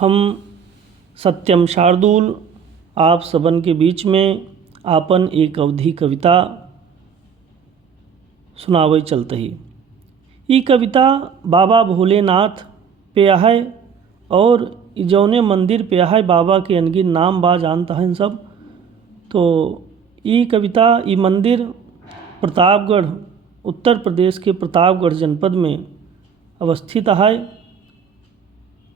हम सत्यम शार्दूल आप सबन के बीच में आपन एक अवधि कविता सुनावे चलत ही। ई कविता बाबा भोलेनाथ पे है और जौने मंदिर पे है बाबा के अनगिन नाम बा जानता है सब। तो ई कविता ई मंदिर प्रतापगढ़ उत्तर प्रदेश के प्रतापगढ़ जनपद में अवस्थित है,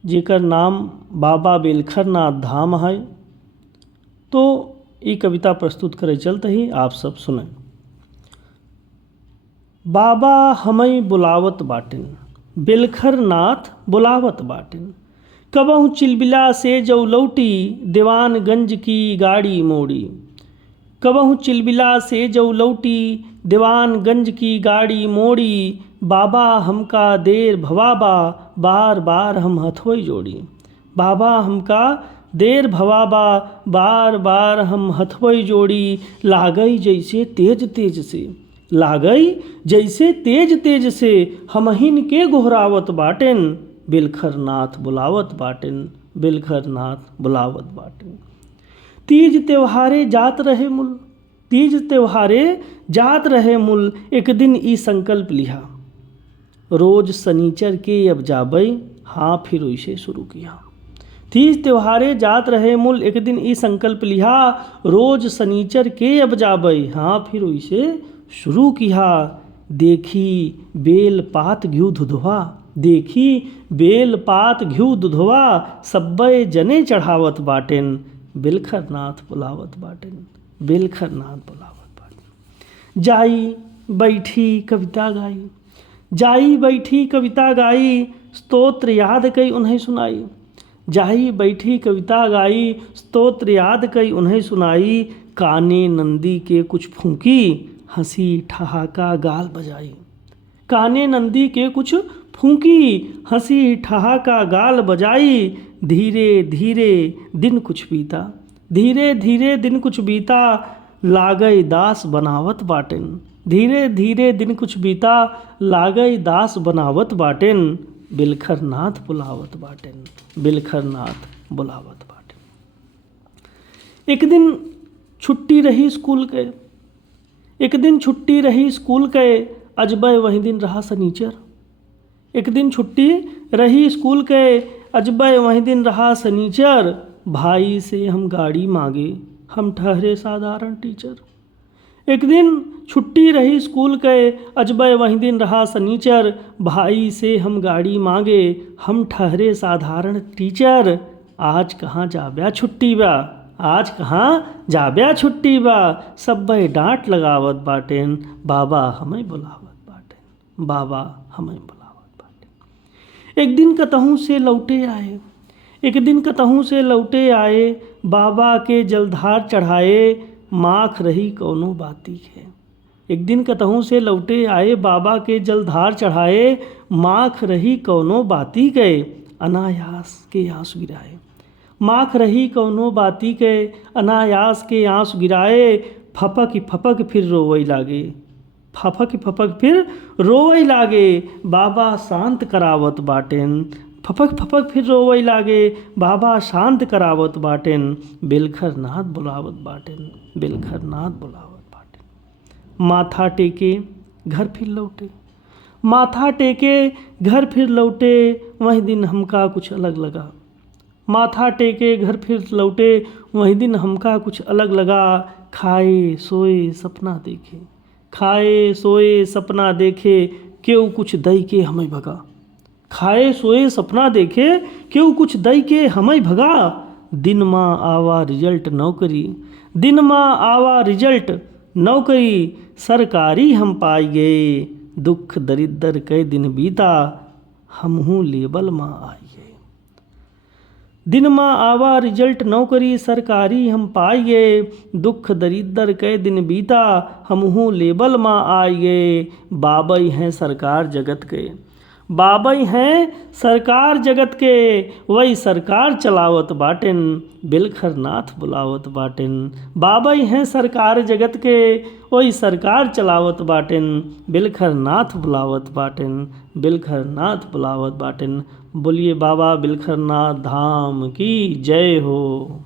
जेकर नाम बाबा बेलखरनाथ धाम है। तो ये कविता प्रस्तुत करे चलते ही आप सब सुने। बाबा हमई बुलावत बाटिन, बेलखरनाथ बुलावत बाटिन, कबहू चिलबिला से जौ लौटी, दीवानगंज की गाड़ी मोड़ी। कबहू चिलबिला से जौ लौटी, दीवानगंज की गाड़ी मोड़ी। बाबा हमका देर भवाबा, बार बार हम हथोई जोड़ी। बाबा हमका देर भवाबा, बार बार हम हथोई जोड़ी। लागई जैसे तेज तेज से, लागई जैसे तेज तेज से, हमहिन के गोहरावत बाटेन, बेलखरनाथ बुलावत बाटेन, बेलखरनाथ बुलावत बाटेन। तीज त्योहारे जात रहे मुल, तीज त्योहारे जात रहे मुल, एक दिन ई संकल्प लिया, रोज सनीचर के अब जाबई, हाँ फिर वैसे शुरू किया। तीज त्योहारे जात रहे मुल, एक दिन ई संकल्प लिया, रोज सनीचर के अब जाबई, हाँ फिर वैसे शुरू किया। देखी बेल पात घ्यू दुधवा, देखी बेल पात घ्यू दुधवा, सब्बे जने चढ़ावत बाटेन, बेलखरनाथ बुलावत बाटेन, बेलखरनाथ बुलावत बाटेन। जाई बैठी कविता गाई, जाई बैठी कविता गाई, स्तोत्र याद कई उन्हें सुनाई। जाई बैठी कविता गाई, स्तोत्र याद कई उन्हें सुनाई। काने नंदी के कुछ फूंकी, हंसी ठहाका गाल बजाई। काने नंदी के कुछ फूंकी, हंसी ठहाका गाल बजाई। धीरे धीरे दिन कुछ बीता, धीरे धीरे दिन कुछ बीता, लागई दास बनावत बाटेन। धीरे धीरे दिन कुछ बीता, लागई दास बनावत बाटेन, बेलखरनाथ बुलावत बाटेन, बेलखरनाथ बुलावत बाटेन। एक दिन छुट्टी रही स्कूल के, एक दिन छुट्टी रही स्कूल के, अजबै वही दिन रहा सनीचर। एक दिन छुट्टी रही स्कूल के, अजबै वही दिन रहा सनीचर। भाई से हम गाड़ी मांगे, हम ठहरे साधारण टीचर। एक दिन छुट्टी रही स्कूल के, अजबै वही दिन रहा सनीचर। भाई से हम गाड़ी मांगे, हम ठहरे साधारण टीचर। आज कहाँ जाब्या छुट्टी बा, आज कहाँ जाब्या छुट्टी बा, सब्बै डांट लगावत बाटेन, बाबा हमें बुलावत बाटेन, बाबा हमें बुलावत बाटेन। एक दिन कतहूँ से लौटे आए, एक दिन कतहूँ से लौटे आए, बाबा के जलधार चढ़ाए, माख रही कौनो बाती के। एक दिन कतहूँ से लौटे आए, बाबा के जलधार चढ़ाए, माख रही कौनो बाती के, अनायास के आंसू गिराए। माख रही कौनो बाती के, अनायास के आंसू गिराए। फपक फपक फिर रोवई लागे, फपक फपक फिर रोवई लागे, बाबा शांत करावत बाटेन। फपक फपक फिर रोवई लागे, बाबा शांत करावत बाटेन, बेलखरनाथ बुलावत बाटेन, बेलखरनाथ बुलावत बाटेन। माथा टेके घर फिर लौटे, माथा टेके घर फिर लौटे, वही दिन हमका कुछ अलग लगा। माथा टेके घर फिर लौटे, वही दिन हमका कुछ अलग लगा। खाए सोए सपना देखे, खाए सोए सपना देखे, क्यों कुछ दई के हमें भगा। खाए सोए सपना देखे, क्यों कुछ दई के हमें भगा। दिन माँ आवा रिजल्ट नौकरी, दिन माँ आवा रिजल्ट नौकरी, सरकारी हम पाई गए, दुख दरिद्र कई दिन बीता, हमहूँ लेबल माँ आई गए। दिन माँ आवा रिजल्ट नौकरी, सरकारी हम पाई गए, दुख दरिद्र कई दिन बीता, हमहूँ लेबल माँ आई गए। बाबई हैं सरकार जगत के, बाबई हैं सरकार जगत के, वही सरकार चलावत बाटिन, बिलखर नाथ बुलावत बाटिन। बाबई हैं सरकार जगत के, वही सरकार चलावत बाटिन, बिलखर नाथ बुलावत बाटिन, बिलखर नाथ बुलावत बाटिन। बोलिए बाबा बिलखर नाथ धाम की जय हो।